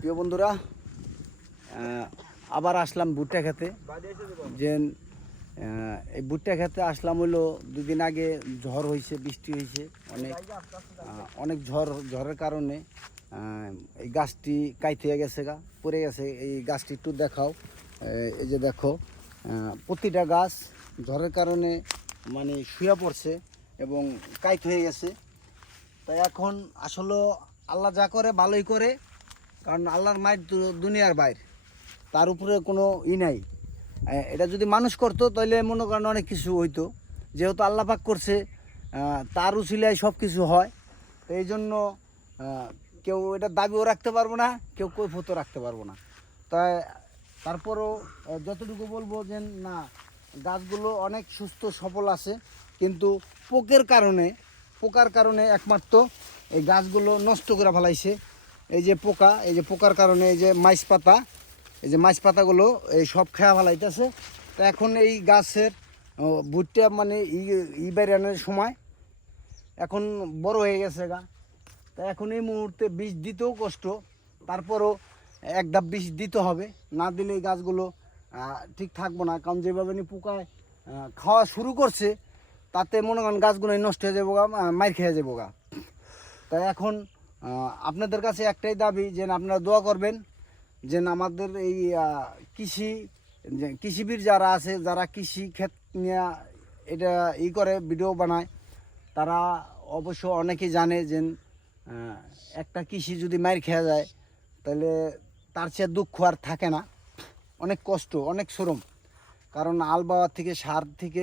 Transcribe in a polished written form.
প্রিয় বন্ধুরা, আবার আসলাম ভুট্টা খেতে। যে এই ভুট্টা খেতে আসলাম হলো দুদিন আগে ঝড় হয়েছে, বৃষ্টি হয়েছে, অনেক ঝড়ের কারণে এই গাছটি কাইতে হয়ে গেছে, পড়ে গেছে। এই গাছটি একটু দেখাও। এই যে দেখো, প্রতিটা গাছ ঝড়ের কারণে মানে শুয়ে পড়ছে এবং কাইতে হয়ে গেছে। তাই এখন আসলে আল্লাহ যা করে ভালোই করে, কারণ আল্লাহর মায়ের দুনিয়ার বাইরে, তার উপরে কোনো নাই। এটা যদি মানুষ করতো তাহলে মনে করেন অনেক কিছু হইতো। যেহেতু আল্লাহ পাক করছে, তার উছিলায় সব কিছু হয়। তো এই জন্য কেউ এটা দাবিও রাখতে পারবো না, কেউ কৈফিয়তও রাখতে পারবো না। তাই তারপরও যতটুকু বলবো যে না, গাছগুলো অনেক সুস্থ সবল আছে, কিন্তু পোকার কারণে একমাত্র এই গাছগুলো নষ্ট করে ফেলাইছে। এই যে পোকা, এই যে পোকার কারণে এই যে মাছ পাতাগুলো এই সব খেয়া ফেলাইতেছে। তো এখন এই গাছের ভুট্টা মানে বেরানোর সময়, এখন বড় হয়ে গেছে তা এখন এই মুহূর্তে বীজ দিতেও কষ্ট। তারপরও এক ধাপ বীজ দিতে হবে, না দিলে এই গাছগুলো ঠিক থাকবো না। কারণ যেভাবে পোকায় খাওয়া শুরু করছে, তাতে মনে করেন গাছগুলো নষ্ট হয়ে যাবো, মার খেয়ে যাবো। তাই এখন আপনাদের কাছে একটাই দাবি, যে আপনারা দোয়া করবেন, যে আমাদের এই কৃষিবিদ যারা আছে, যারা কৃষি ক্ষেত নিয়ে এটা করে ভিডিও বানায়, তারা অবশ্য অনেকেই জানে যে একটা কৃষি যদি মার খেয়ে যায়, তাহলে তার চেয়ে দুঃখ আর থাকে না। অনেক কষ্ট, অনেক শ্রম, কারণ আল বাবার থেকে, সার থেকে